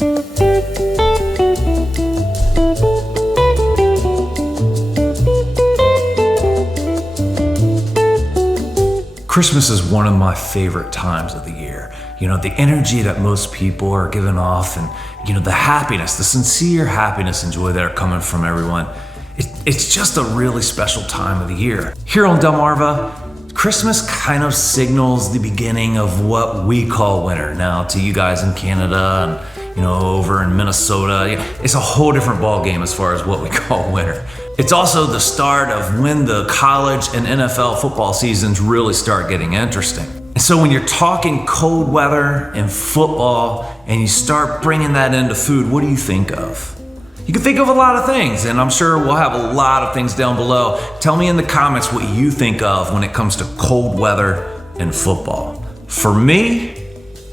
Christmas is one of my favorite times of the year. You know, the energy that most people are giving off, and you know, the happiness, the sincere happiness and joy that are coming from everyone. It's just a really special time of the year. Here on Delmarva, Christmas kind of signals the beginning of what we call winter. Now, to you guys in Canada and you know, over in Minnesota, it's a whole different ball game as far as what we call winter. It's also the start of when the college and NFL football seasons really start getting interesting. And so when you're talking cold weather and football and you start bringing that into food, what do you think of? You can think of a lot of things, and I'm sure we'll have a lot of things down below. Tell me in the comments what you think of when it comes to cold weather and football. For me,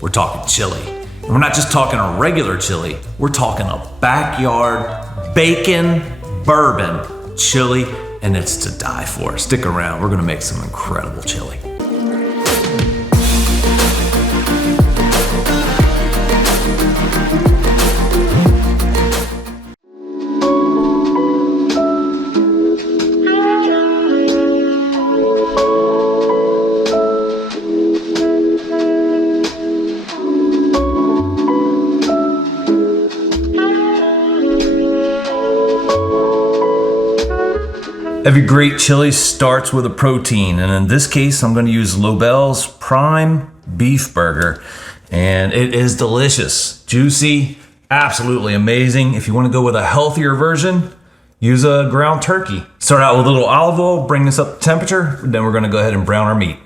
we're talking chili. And we're not just talking a regular chili, we're talking a backyard bacon bourbon chili, and it's to die for. Stick around, we're gonna make some incredible chili. Every great chili starts with a protein, and in this case, I'm gonna use Lobel's Prime Beef Burger, and it is delicious, juicy, absolutely amazing. If you wanna go with a healthier version, use a ground turkey. Start out with a little olive oil, bring this up to temperature, then we're gonna go ahead and brown our meat.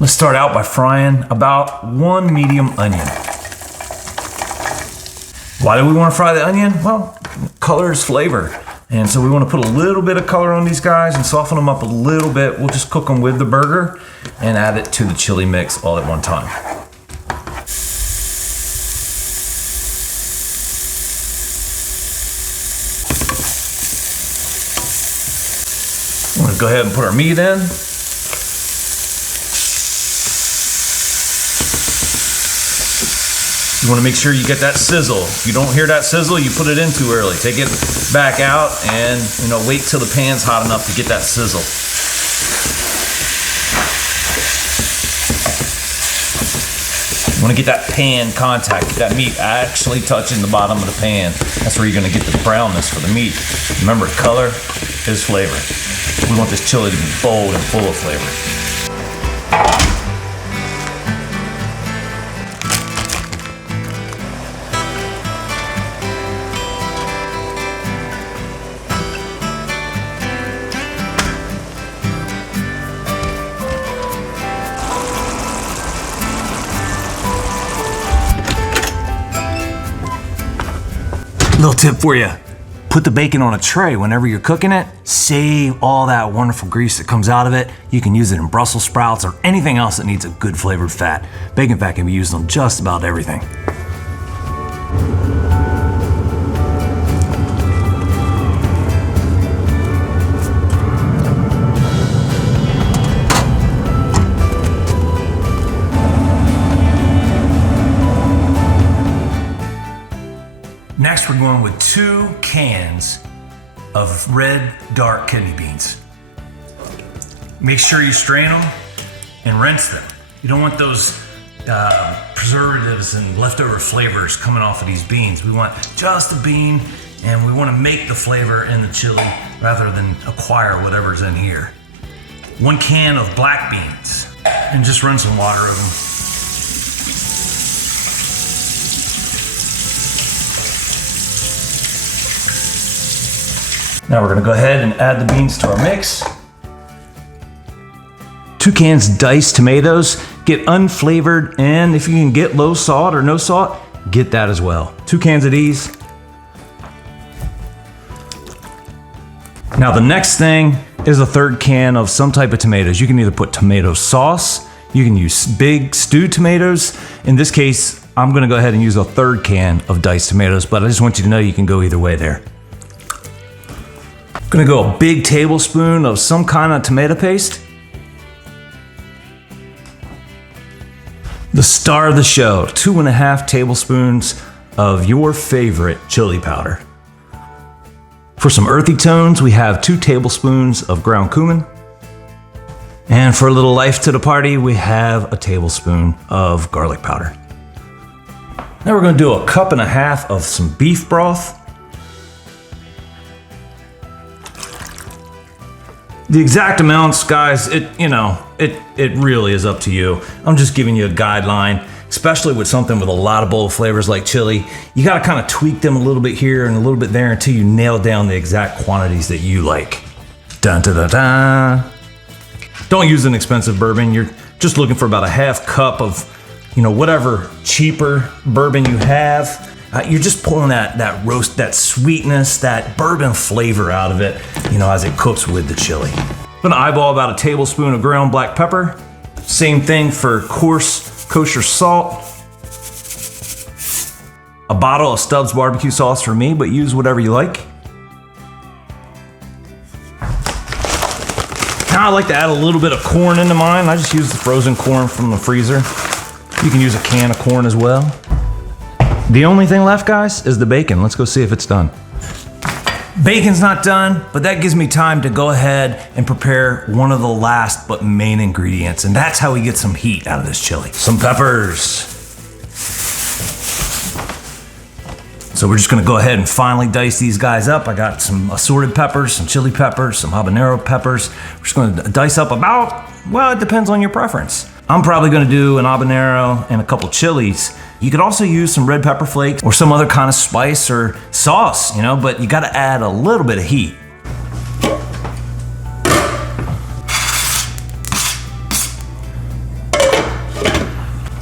Let's start out by frying about 1 medium onion. Why do we wanna fry the onion? Well, color is flavor. And so we want to put a little bit of color on these guys and soften them up a little bit. We'll just cook them with the burger and add it to the chili mix all at one time. We're going to go ahead and put our meat in. You want to make sure you get that sizzle. If you don't hear that sizzle, you put it in too early. Take it back out and wait till the pan's hot enough to get that sizzle. You want to get that pan contact, get that meat actually touching the bottom of the pan. That's where you're going to get the brownness for the meat. Remember, color is flavor. We want this chili to be bold and full of flavor. Little tip for you, put the bacon on a tray whenever you're cooking it. Save all that wonderful grease that comes out of it. You can use it in Brussels sprouts or anything else that needs a good flavored fat. Bacon fat can be used on just about everything. Next, we're going with 2 cans of red dark kidney beans. Make sure you strain them and rinse them. You don't want those preservatives and leftover flavors coming off of these beans. We want just the bean, and we want to make the flavor in the chili rather than acquire whatever's in here. 1 can of black beans, and just run some water over them. Now we're gonna go ahead and add the beans to our mix. 2 cans diced tomatoes, get unflavored, and if you can get low salt or no salt, get that as well. 2 cans of these. Now the next thing is a 3rd can of some type of tomatoes. You can either put tomato sauce, you can use big stewed tomatoes. In this case, I'm gonna go ahead and use a 3rd can of diced tomatoes, but I just want you to know you can go either way there. Gonna go a big tablespoon of some kind of tomato paste. The star of the show, 2.5 tablespoons of your favorite chili powder. For some earthy tones, we have 2 tablespoons of ground cumin. And for a little life to the party, we have a tablespoon of garlic powder. Now we're going to do 1.5 cups of some beef broth. The exact amounts, guys, it really is up to you. I'm just giving you a guideline, especially with something with a lot of bold flavors like chili. You got to kind of tweak them a little bit here and a little bit there until you nail down the exact quantities that you like. Dun dun dun dun. Don't use an expensive bourbon. You're just looking for about 1/2 cup of, whatever cheaper bourbon you have. You're just pulling that roast, that sweetness, that bourbon flavor out of it, as it cooks with the chili. I'm gonna eyeball about 1 tablespoon of ground black pepper. Same thing for coarse kosher salt. A bottle of Stubbs barbecue sauce for me, but use whatever you like. Now I like to add a little bit of corn into mine. I just use the frozen corn from the freezer. You can use a can of corn as well. The only thing left, guys, is the bacon. Let's go see if it's done. Bacon's not done, but that gives me time to go ahead and prepare one of the last but main ingredients, and that's how we get some heat out of this chili. Some peppers. So we're just gonna go ahead and finely dice these guys up. I got some assorted peppers, some chili peppers, some habanero peppers. We're just gonna dice up about, it depends on your preference. I'm probably gonna do an habanero and a couple chilies. You could also use some red pepper flakes or some other kind of spice or sauce, but you gotta add a little bit of heat.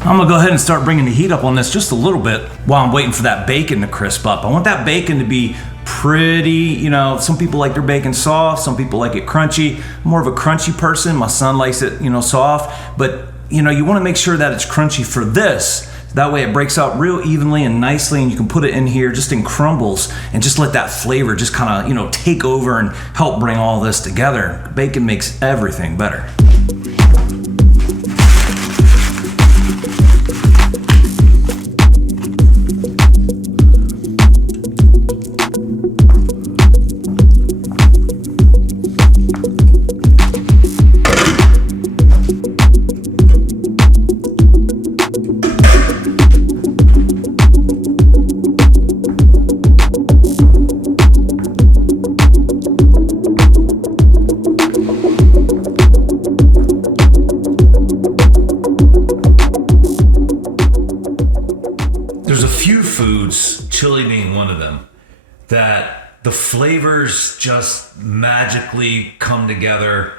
I'm gonna go ahead and start bringing the heat up on this just a little bit while I'm waiting for that bacon to crisp up. I want that bacon to be pretty, some people like their bacon soft, some people like it crunchy. I'm more of a crunchy person. My son likes it, soft, but you wanna make sure that it's crunchy for this. That way it breaks out real evenly and nicely, and you can put it in here just in crumbles and just let that flavor just kind of, take over and help bring all this together. Bacon makes everything better. There's a few foods, chili being one of them, that the flavors just magically come together,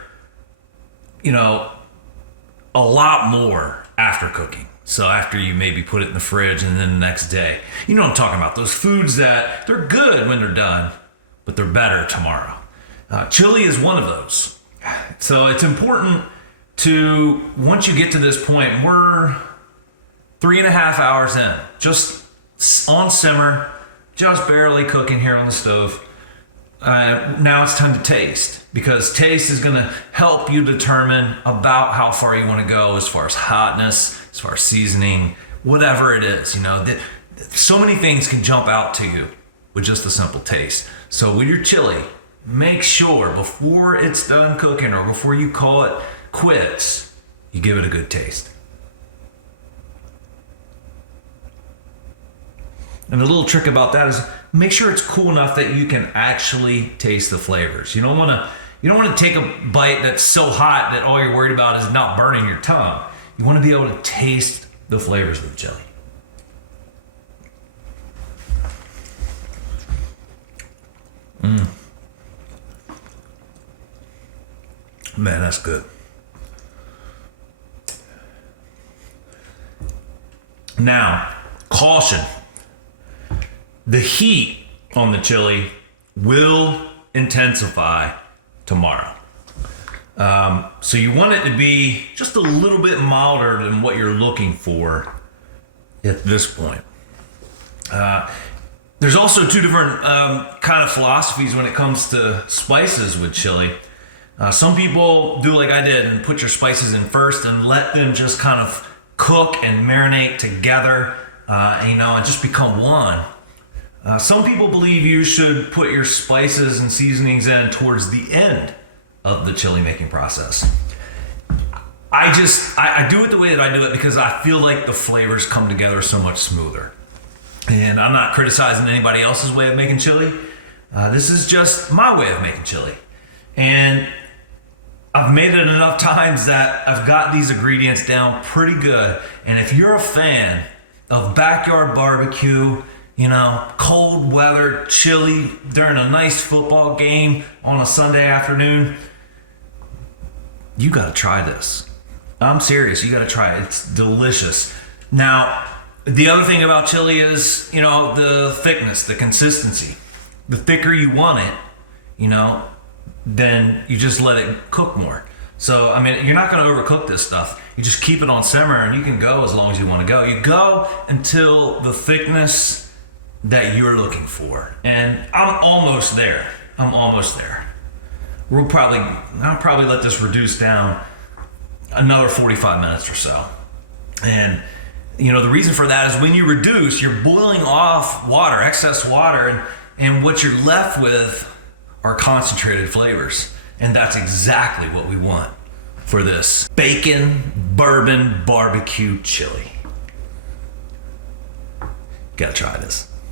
a lot more after cooking. So after you maybe put it in the fridge and then the next day. You know what I'm talking about, those foods that they're good when they're done, but they're better tomorrow. Chili is one of those. So it's important to, once you get to this point, we're 3.5 hours in, just on simmer, just barely cooking here on the stove. Now it's time to taste, because taste is gonna help you determine about how far you wanna go as far as hotness, as far as seasoning, whatever it is, so many things can jump out to you with just a simple taste. So with your chili, make sure before it's done cooking or before you call it quits, you give it a good taste. And a little trick about that is make sure it's cool enough that you can actually taste the flavors. You don't want to take a bite that's so hot that all you're worried about is not burning your tongue. You want to be able to taste the flavors of the chili. Man, that's good. Now, caution. The heat on the chili will intensify tomorrow. So you want it to be just a little bit milder than what you're looking for at this point. There's also two different kind of philosophies when it comes to spices with chili. Some people do like I did and put your spices in first and let them just kind of cook and marinate together and just become one. Some people believe you should put your spices and seasonings in towards the end of the chili making process. I do it the way that I do it because I feel like the flavors come together so much smoother. And I'm not criticizing anybody else's way of making chili. This is just my way of making chili. And I've made it enough times that I've got these ingredients down pretty good. And if you're a fan of backyard barbecue, cold weather chili during a nice football game on a Sunday afternoon, you gotta try this. I'm serious, you gotta try it. It's delicious. Now, the other thing about chili is, the thickness, the consistency. The thicker you want it, then you just let it cook more. So, you're not gonna overcook this stuff. You just keep it on simmer and you can go as long as you wanna go. You go until the thickness that you're looking for. And I'm almost there. I'll probably let this reduce down another 45 minutes or so. And the reason for that is when you reduce, you're boiling off water, excess water, and what you're left with are concentrated flavors. And that's exactly what we want for this bacon bourbon barbecue chili. Gotta try this.